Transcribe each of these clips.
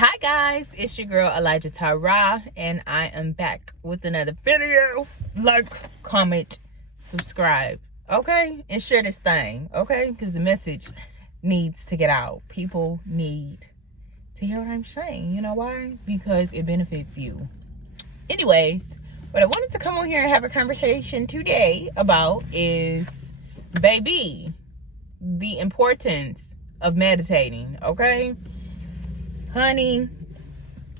Hi guys, it's your girl Elijah Tara, and I am back with another video. Like, comment, subscribe, okay? And share this thing, okay? Because the message needs to get out. People need to hear what I'm saying. You know why? Because it benefits you. Anyways, what I wanted to come on here and have a conversation today about is, baby, the importance of meditating, okay? Honey,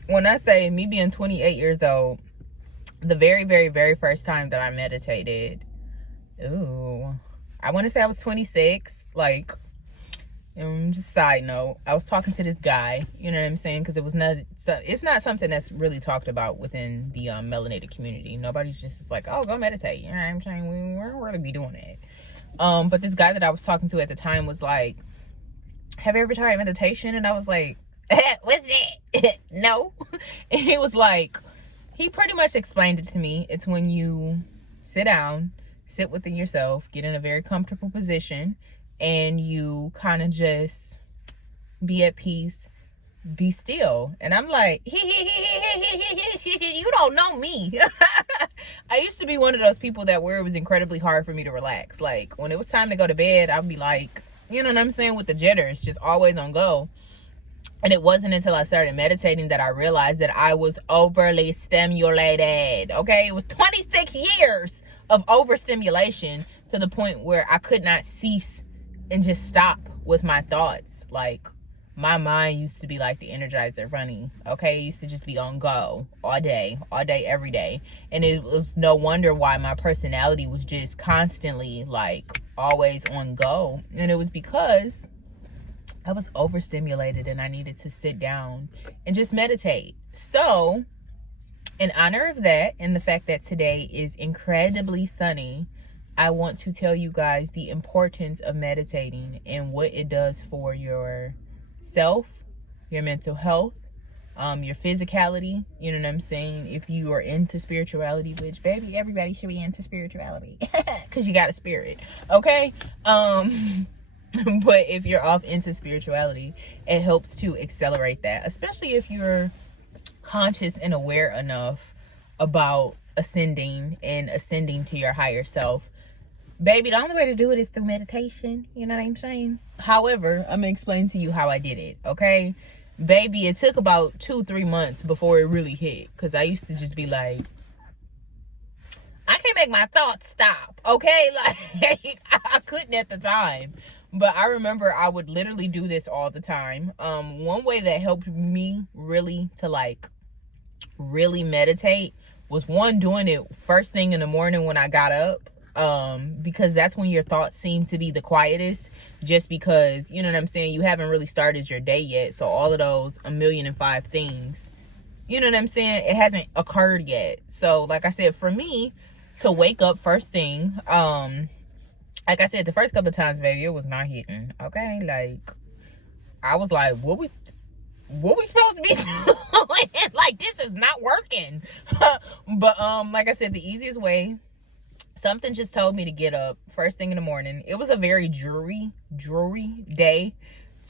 when I say me being 28 years old, the very first time that I meditated, I want to say I was 26. Like, just side note, I was talking to this guy, you know what I'm saying? Because it's not something that's really talked about within the melanated community. Nobody's just like, oh, go meditate. You know what I'm saying? We don't really be doing it. But this guy that I was talking to at the time was like, have you ever tried meditation? And I was like, what's that? No. And he was like, he pretty much explained it to me. It's when you sit down, sit within yourself, get in a very comfortable position, and you kind of just be at peace, be still. And I'm like, you don't know me. I used to be one of those people where it was incredibly hard for me to relax. Like, when it was time to go to bed, I'd be like, you know what I'm saying, with the jitters, just always on go. And it wasn't until I started meditating that I realized that I was overly stimulated, okay? It was 26 years of overstimulation to the point where I could not cease and just stop with my thoughts. Like, my mind used to be like the Energizer Bunny, okay? It used to just be on go all day, every day. And it was no wonder why my personality was just constantly, like, always on go. And it was because I was overstimulated and I needed to sit down and just meditate. So, in honor of that and the fact that today is incredibly sunny, I want to tell you guys the importance of meditating and what it does for your self, your mental health, your physicality. You know what I'm saying? If you are into spirituality, which, baby, everybody should be into spirituality because you got a spirit, okay? But if you're off into spirituality, it helps to accelerate that, especially if you're conscious and aware enough about ascending to your higher self. Baby, the only way to do it is through meditation. You know what I'm saying? However, I'm gonna explain to you how I did it, okay? Baby, it took about 2-3 months before it really hit, because I used to just be like, I can't make my thoughts stop, okay? Like, I couldn't at the time. But I remember I would literally do this all the time. One way that helped me really meditate was, one, doing it first thing in the morning when I got up. Because that's when your thoughts seem to be the quietest, just because, you know what I'm saying, you haven't really started your day yet. So all of those 1,000,005 things, you know what I'm saying, it hasn't occurred yet. So like I said, for me to wake up first thing, like I said, the first couple of times, baby, it was not hitting, okay? Like, I was like, what we supposed to be doing? Like, this is not working. But, like I said, the easiest way, something just told me to get up first thing in the morning. It was a very dreary day,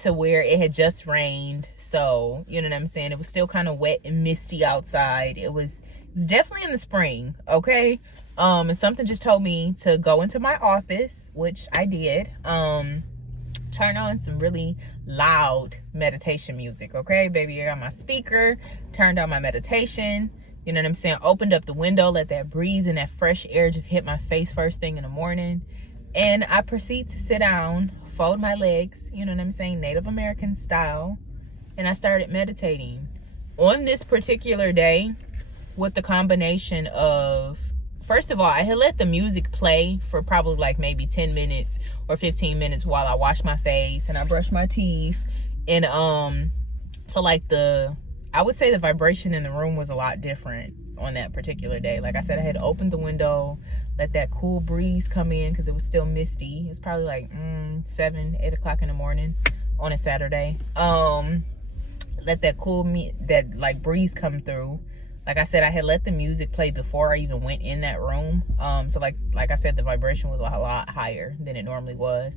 to where it had just rained. So, you know what I'm saying? It was still kind of wet and misty outside. It was definitely in the spring, okay? And something just told me to go into my office, which I did. Turn on some really loud meditation music, okay? Baby, I got my speaker, turned on my meditation, you know what I'm saying? Opened up the window, let that breeze and that fresh air just hit my face first thing in the morning. And I proceed to sit down, fold my legs, you know what I'm saying, Native American style. And I started meditating. On this particular day, with the combination of, first of all, I had let the music play for probably like maybe 10 minutes or 15 minutes while I washed my face and I brushed my teeth. And so like I would say the vibration in the room was a lot different on that particular day. Like I said, I had opened the window, let that cool breeze come in because it was still misty. It was probably like 7-8 o'clock in the morning on a Saturday. Let that like breeze come through. Like I said, I had let the music play before I even went in that room. So like I said, the vibration was a lot higher than it normally was.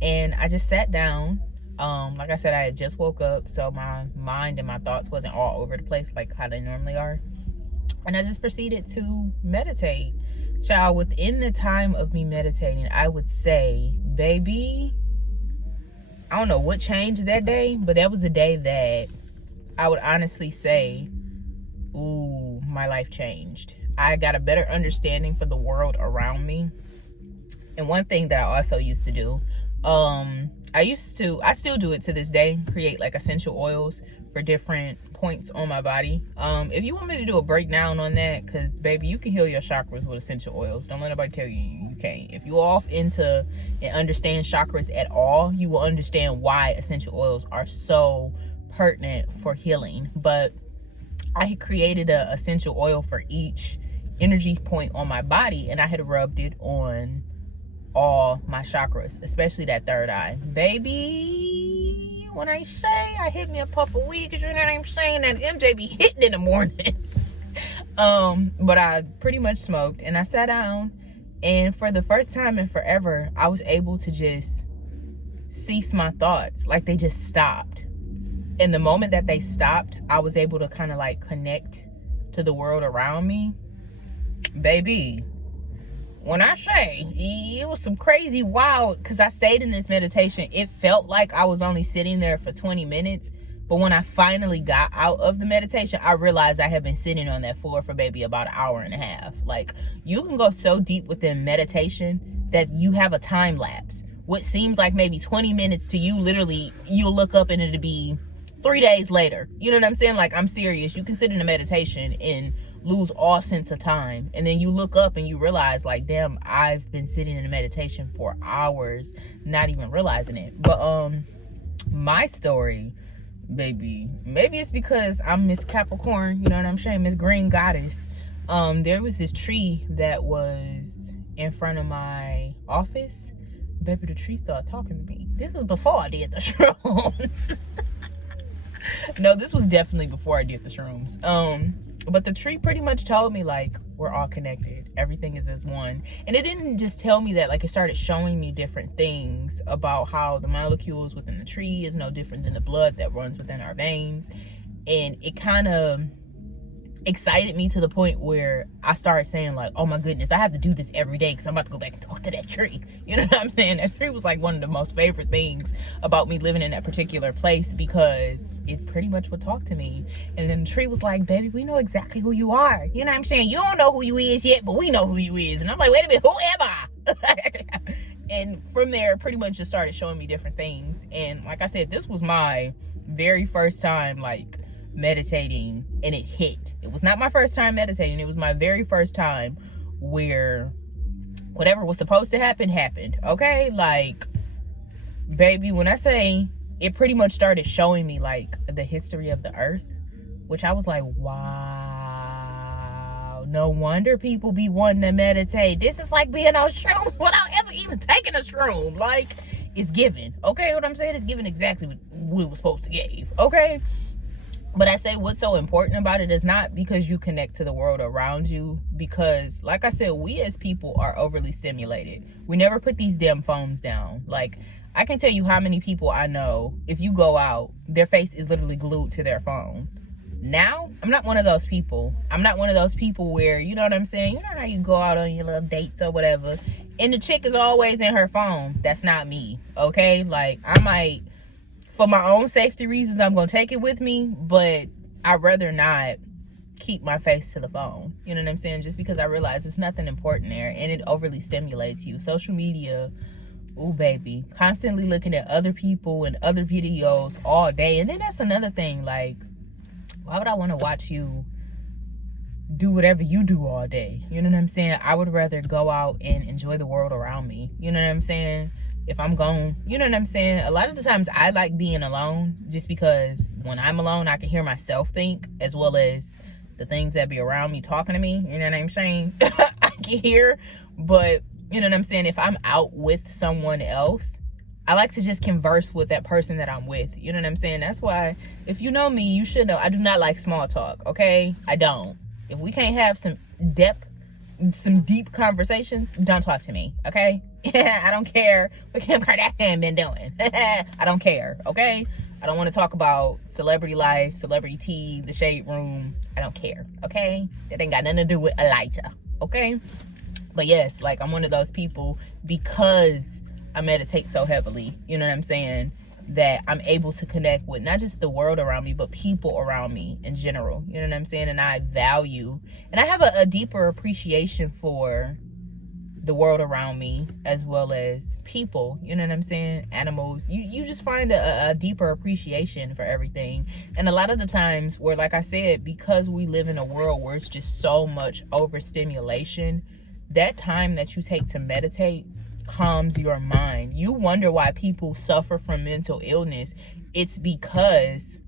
And I just sat down. Like I said, I had just woke up, so my mind and my thoughts wasn't all over the place like how they normally are. And I just proceeded to meditate. Child, within the time of me meditating, I would say, baby, I don't know what changed that day, but that was the day that I would honestly say, ooh, my life changed. I got a better understanding for the world around me. And one thing that I also used to do, I still do it to this day, create like essential oils for different points on my body. If you want me to do a breakdown on that, because baby, you can heal your chakras with essential oils. Don't let nobody tell you you can't. If you're off into and understand chakras at all, you will understand why essential oils are so pertinent for healing. But I created a essential oil for each energy point on my body, and I had rubbed it on all my chakras, especially that third eye. Baby, when I say I hit me a puff of weed, because you know what I'm saying, that MJ be hitting in the morning. But I pretty much smoked, and I sat down, and for the first time in forever, I was able to just cease my thoughts. Like, they just stopped. And the moment that they stopped, I was able to kind of like connect to the world around me. Baby, when I say it was some crazy wild, because I stayed in this meditation, it felt like I was only sitting there for 20 minutes. But when I finally got out of the meditation, I realized I had been sitting on that floor for maybe about an hour and a half. Like, you can go so deep within meditation that you have a time lapse. What seems like maybe 20 minutes to you, literally, you'll look up and it'll be 3 days later. You know what I'm saying? Like, I'm serious. You can sit in a meditation and lose all sense of time, and then you look up and you realize, like, damn, I've been sitting in a meditation for hours, not even realizing it. But my story, baby, maybe it's because I'm Miss Capricorn, you know what I'm saying, Miss Green Goddess. There was this tree that was in front of my office. Baby, the tree started talking to me. This is before I did the shrooms. No, this was definitely before I did the shrooms. But the tree pretty much told me, like, we're all connected. Everything is as one. And it didn't just tell me that, like, it started showing me different things about how the molecules within the tree is no different than the blood that runs within our veins. And it kind of excited me to the point where I started saying, like, oh my goodness, I have to do this every day because I'm about to go back and talk to that tree. You know what I'm saying? That tree was like one of the most favorite things about me living in that particular place, because it pretty much would talk to me. And then the tree was like, baby, we know exactly who you are. You know what I'm saying? You don't know who you is yet, but we know who you is. And I'm like, wait a minute, who am I? And from there, pretty much just started showing me different things. And like I said, this was my very first time, like, meditating, and it hit. It was not my first time meditating. It was my very first time where whatever was supposed to happen happened. Okay, like, baby, when I say it pretty much started showing me, like, the history of the earth, which I was like, wow, no wonder people be wanting to meditate. This is like being on shrooms without ever even taking a shroom. Like, it's given. Okay, what I'm saying is given exactly what it was supposed to give. Okay. But I say what's so important about it is not because you connect to the world around you, because like I said, we as people are overly stimulated. We never put these damn phones down. Like, I can tell you how many people I know, if you go out, their face is literally glued to their phone. Now, I'm not one of those people. I'm not one of those people where, you know what I'm saying? You know how you go out on your little dates or whatever, and the chick is always in her phone. That's not me, okay? Like, I might, for my own safety reasons, I'm going to take it with me, but I'd rather not keep my face to the phone. You know what I'm saying? Just because I realize there's nothing important there, and it overly stimulates you. Social media, ooh, baby. Constantly looking at other people and other videos all day. And then that's another thing. Like, why would I want to watch you do whatever you do all day? You know what I'm saying? I would rather go out and enjoy the world around me. You know what I'm saying? If I'm gone, you know what I'm saying? A lot of the times I like being alone, just because when I'm alone, I can hear myself think, as well as the things that be around me talking to me. You know what I'm saying? I can hear, but you know what I'm saying? If I'm out with someone else, I like to just converse with that person that I'm with. You know what I'm saying? That's why, if you know me, you should know I do not like small talk, okay? I don't. If we can't have some deep conversations, don't talk to me, okay? I don't care what Kim Kardashian been doing. I don't care, okay? I don't want to talk about celebrity life, celebrity tea, the shade room. I don't care, okay? That ain't got nothing to do with Elijah, okay? But yes, like, I'm one of those people, because I meditate so heavily, you know what I'm saying, that I'm able to connect with not just the world around me, but people around me in general, you know what I'm saying? And I value, and I have a deeper appreciation for the world around me, as well as people, you know what I'm saying, animals. You just find a deeper appreciation for everything. And a lot of the times where, like I said, because we live in a world where it's just so much overstimulation, that time that you take to meditate calms your mind. You wonder why people suffer from mental illness. It's because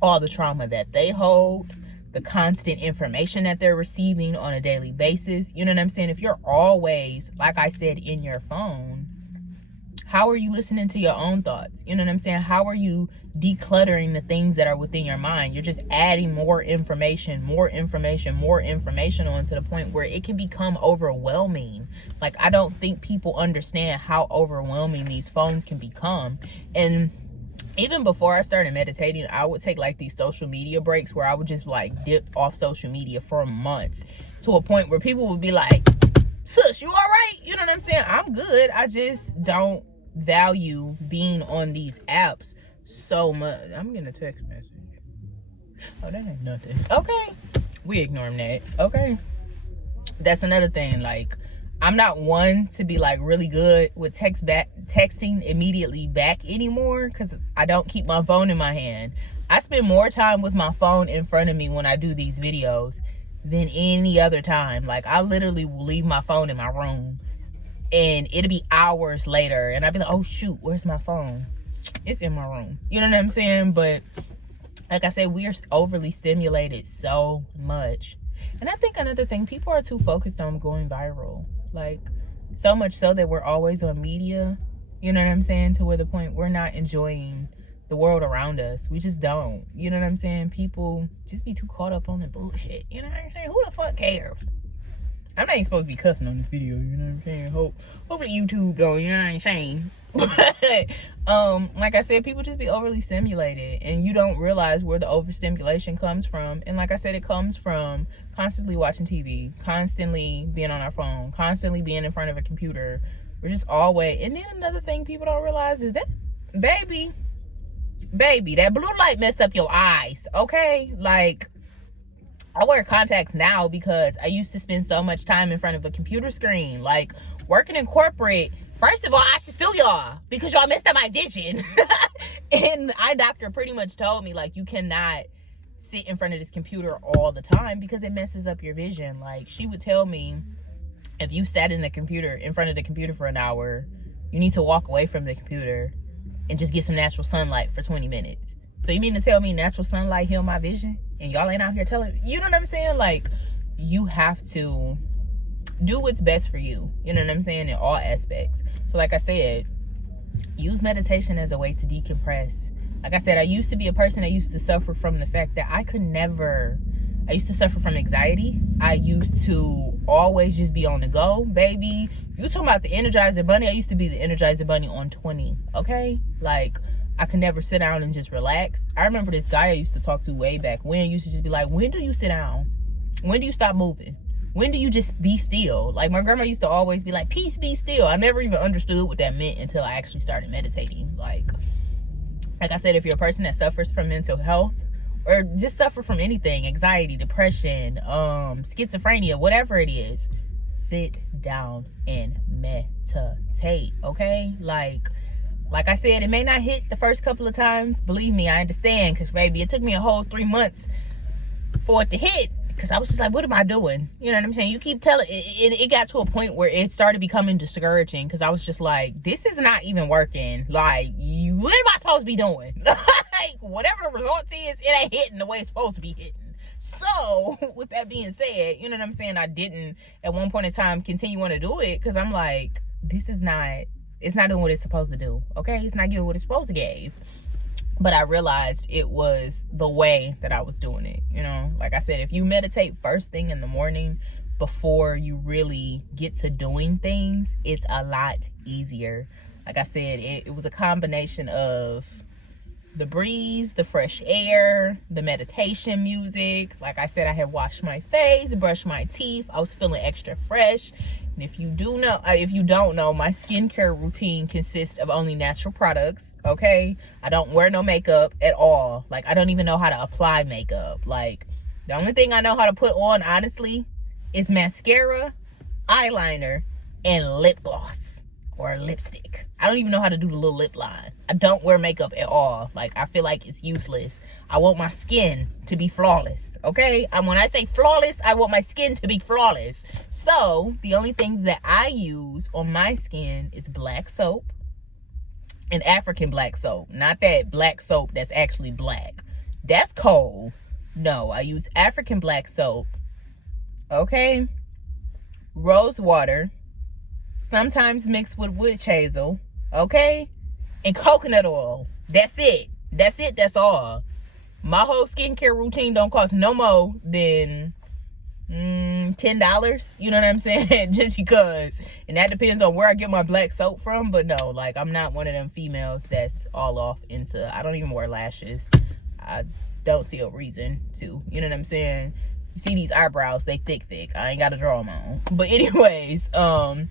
all the trauma that they hold, the constant information that they're receiving on a daily basis, you know what I'm saying? If you're always, like I said, in your phone, how are you listening to your own thoughts? You know what I'm saying? How are you decluttering the things that are within your mind? You're just adding more information onto the point where it can become overwhelming. Like, I don't think people understand how overwhelming these phones can become. And even before I started meditating, I would take like these social media breaks where I would just like dip off social media for months, to a point where people would be like, "Sis, you all right?" You know what I'm saying? I'm good. I just don't value being on these apps so much. I'm getting a text message. Oh, that ain't nothing. Okay. We ignore that. Okay. That's another thing. Like, I'm not one to be like really good with texting immediately back anymore, because I don't keep my phone in my hand. I spend more time with my phone in front of me when I do these videos than any other time. Like, I literally will leave my phone in my room and it'll be hours later and I'll be like, oh shoot, where's my phone? It's in my room. You know what I'm saying? But like I said, we are overly stimulated so much. And I think another thing, people are too focused on going viral. Like, so much so that we're always on media, you know what I'm saying, to where the point we're not enjoying the world around us. We just don't, you know what I'm saying? People just be too caught up on the bullshit, you know what I'm saying? Who the fuck cares? I'm not even supposed to be cussing on this video, you know what I'm saying? Hopefully YouTube don't, you know what I'm saying? But like I said, people just be overly stimulated and you don't realize where the overstimulation comes from. And like I said, it comes from constantly watching TV, constantly being on our phone, constantly being in front of a computer. We're just always, and then another thing people don't realize is that baby, that blue light messed up your eyes, okay? Like, I wear contacts now because I used to spend so much time in front of a computer screen. Like, working in corporate, first of all, I should sue y'all because y'all messed up my vision. And eye doctor pretty much told me, like, you cannot sit in front of this computer all the time because it messes up your vision. Like, she would tell me, if you sat in front of the computer for an hour, you need to walk away from the computer and just get some natural sunlight for 20 minutes. So you mean to tell me natural sunlight heal my vision? And y'all ain't out here telling me, you know what I'm saying? Like, you have to do what's best for you. You know what I'm saying? In all aspects. So like I said, use meditation as a way to decompress. Like I said, I used to be a person that used to suffer from the fact that I used to suffer from anxiety. I used to always just be on the go, baby. You talking about the Energizer Bunny? I used to be the Energizer Bunny on 20, okay? Like, I could never sit down and just relax. I remember this guy I used to talk to way back when used to just be like, when do you sit down? When do you stop moving? When do you just be still? Like, my grandma used to always be like, peace, be still. I never even understood what that meant until I actually started meditating. Like I said, if you're a person that suffers from mental health or just suffer from anything, anxiety, depression, schizophrenia, whatever it is, sit down and meditate, okay? Like I said, it may not hit the first couple of times. Believe me, I understand, because baby, it took me a whole 3 months for it to hit, because I was just like, what am I doing? You know what I'm saying? You keep telling it got to a point where it started becoming discouraging, because I was just like, this is not even working. Like, what am I supposed to be doing? Like, whatever the result is, it ain't hitting the way it's supposed to be hitting. So with that being said, you know what I'm saying, I didn't at one point in time continue on to do it, because I'm like, it's not doing what it's supposed to do, okay? It's not giving what it's supposed to give. But I realized it was the way that I was doing it, you know? Like I said, if you meditate first thing in the morning, before you really get to doing things, it's a lot easier. Like I said, it was a combination of the breeze, the fresh air, the meditation music. Like I said, I had washed my face, brushed my teeth. I was feeling extra fresh. And if you don't know, my skincare routine consists of only natural products. Okay, I don't wear no makeup at all. Like, I don't even know how to apply makeup. Like, the only thing I know how to put on, honestly, is mascara, eyeliner, and lip gloss or lipstick. I don't even know how to do the little lip line. I don't wear makeup at all. Like, I feel like it's useless. I want my skin to be flawless, okay? And when I say flawless, I want my skin to be flawless. So, the only things that I use on my skin is black soap and African black soap. Not that black soap that's actually black. That's cold. No, I use African black soap, okay? Rose water, sometimes mixed with witch hazel, okay? And coconut oil. That's it. That's all. My whole skincare routine don't cost no more than $10. You know what I'm saying? Just because. And that depends on where I get my black soap from. But no, like, I'm not one of them females that's all off into, I don't even wear lashes. I don't see a reason to. You know what I'm saying? You see these eyebrows, they thick. I ain't got to draw them on. But anyways, I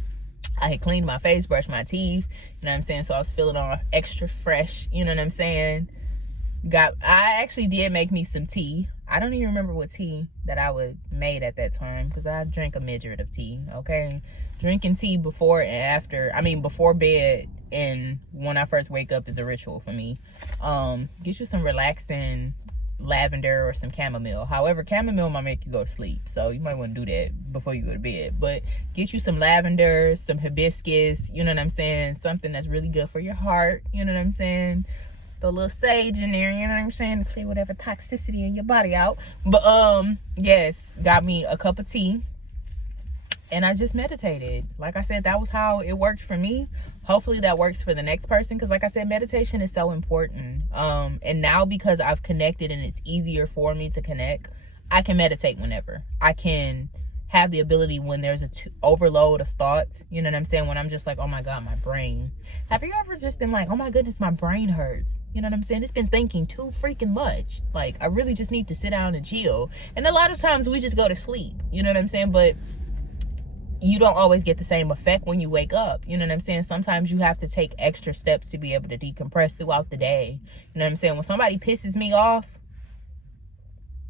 had cleaned my face, brushed my teeth, you know what I'm saying? So I was feeling all extra fresh, you know what I'm saying? I actually did make me some tea. I don't even remember what tea that I made at that time, because I drank a midget of tea, okay? Drinking tea before and after, before bed and when I first wake up is a ritual for me. Get you some relaxing lavender or some chamomile. However, chamomile might make you go to sleep, so you might want to do that before you go to bed. But get you some lavender, some hibiscus, you know what I'm saying? Something that's really good for your heart, you know what I'm saying? The little sage in there, you know what I'm saying? To clear whatever toxicity in your body out. But yes, got me a cup of tea. And I just meditated. Like I said, that was how it worked for me. Hopefully that works for the next person. Because like I said, meditation is so important. And now because I've connected and it's easier for me to connect, I can meditate whenever. I can have the ability when there's a overload of thoughts. You know what I'm saying? When I'm just like, oh my God, my brain. Have you ever just been like, oh my goodness, my brain hurts? You know what I'm saying? It's been thinking too freaking much. Like, I really just need to sit down and chill. And a lot of times we just go to sleep. You know what I'm saying? But you don't always get the same effect when you wake up. You know what I'm saying? Sometimes you have to take extra steps to be able to decompress throughout the day. You know what I'm saying? When somebody pisses me off,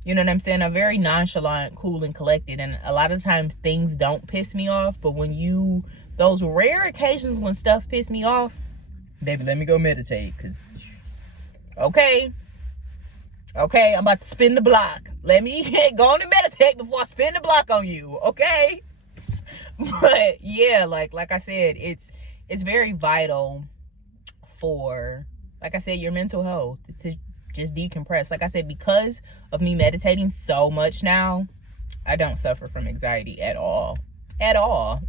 you know what I'm saying? I'm very nonchalant, cool, and collected. And a lot of times things don't piss me off. But when those rare occasions when stuff piss me off, baby, let me go meditate. Because, okay, I'm about to spin the block. Let me go on and meditate before I spin the block on you, okay? But yeah, like I said, it's very vital for, like I said, your mental health, to just decompress. Like I said, because of me meditating so much now, I don't suffer from anxiety at all.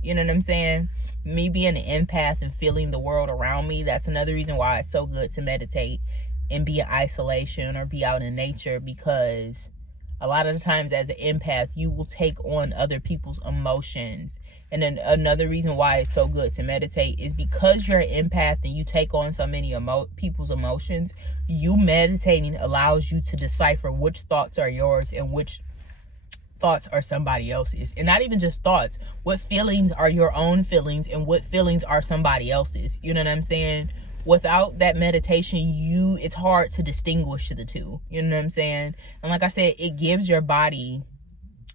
You know what I'm saying? Me being an empath and feeling the world around me, that's another reason why it's so good to meditate and be in isolation or be out in nature, because a lot of the times as an empath, you will take on other people's emotions. And then another reason why it's so good to meditate is because you're an empath and you take on so many people's emotions. You meditating allows you to decipher which thoughts are yours and which thoughts are somebody else's. And not even just thoughts. What feelings are your own feelings and what feelings are somebody else's. You know what I'm saying? Without that meditation, it's hard to distinguish the two. You know what I'm saying? And like I said, it gives your body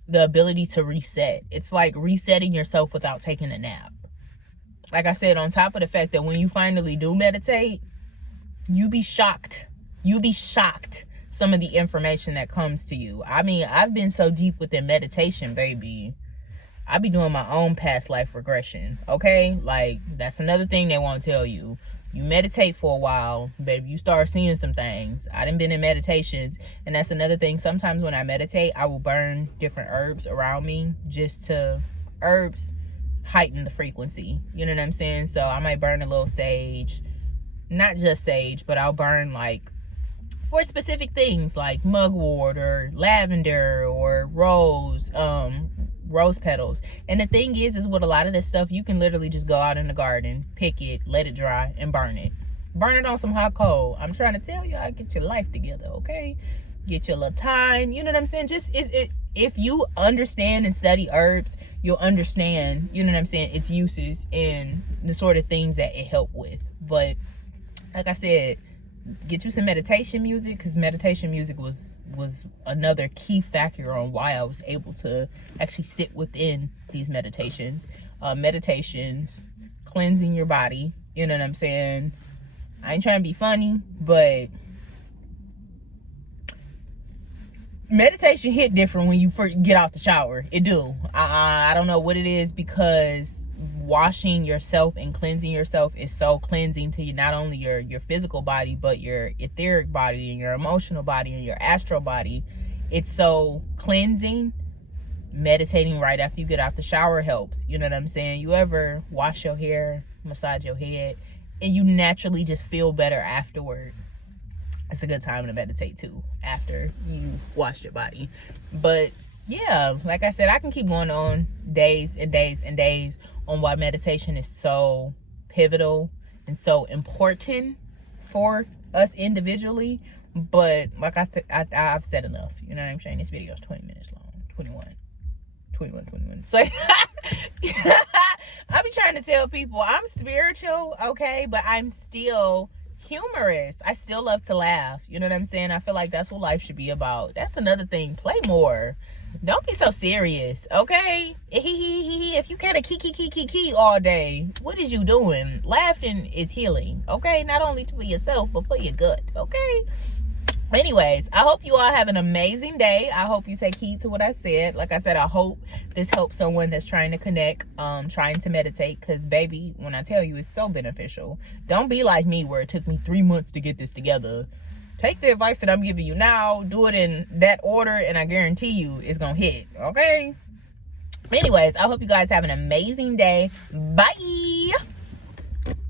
the ability to reset. It's like resetting yourself without taking a nap. Like I said, on top of the fact that when you finally do meditate, you be shocked some of the information that comes to you. I've been so deep within meditation, baby. I be doing my own past life regression, okay? Like, that's another thing they won't tell you. You meditate for a while, baby, you start seeing some things. I done been in meditations, and that's another thing. Sometimes when I meditate, I will burn different herbs around me herbs heighten the frequency. You know what I'm saying? So I might burn a little sage, not just sage, but I'll burn like for specific things like mugwort or lavender or rose, rose petals. And the thing is with a lot of this stuff, you can literally just go out in the garden, pick it, let it dry, and burn it. Burn it on some hot coal. I'm trying to tell y'all, get your life together, okay? Get your little time. You know what I'm saying? Just if you understand and study herbs, you'll understand, you know what I'm saying, its uses and the sort of things that it help with. But like I said, get you some meditation music, because meditation music was another key factor on why I was able to actually sit within these meditations. Meditations, cleansing your body, you know what I'm saying? I ain't trying to be funny, but meditation hit different when you first get out the shower. It do. I don't know what it is, because washing yourself and cleansing yourself is so cleansing to you, not only your physical body, but your etheric body and your emotional body and your astral body. It's so cleansing. Meditating right after you get out the shower helps. You know what I'm saying? You ever wash your hair, massage your head, and you naturally just feel better afterward? It's a good time to meditate too, after you've washed your body. But yeah, like I said, I can keep going on days and days and days on why meditation is so pivotal and so important for us individually. But like I've said enough. You know what I'm saying? This video is 20 minutes long. 21. So I be trying to tell people I'm spiritual, okay, but I'm still humorous. I still love to laugh. You know what I'm saying? I feel like that's what life should be about. That's another thing. Play more. Don't be so serious, okay? If you kind of key all day, what is you doing? Laughing is healing, okay? Not only for yourself, but for your gut, okay? Anyways, I hope you all have an amazing day. I hope you take heed to what I said. Like I said, I hope this helps someone that's trying to connect, trying to meditate, because baby, when I tell you, it's so beneficial. Don't be like me, where it took me 3 months to get this together. Take the advice that I'm giving you now, do it in that order, and I guarantee you it's gonna hit, okay? Anyways, I hope you guys have an amazing day. Bye.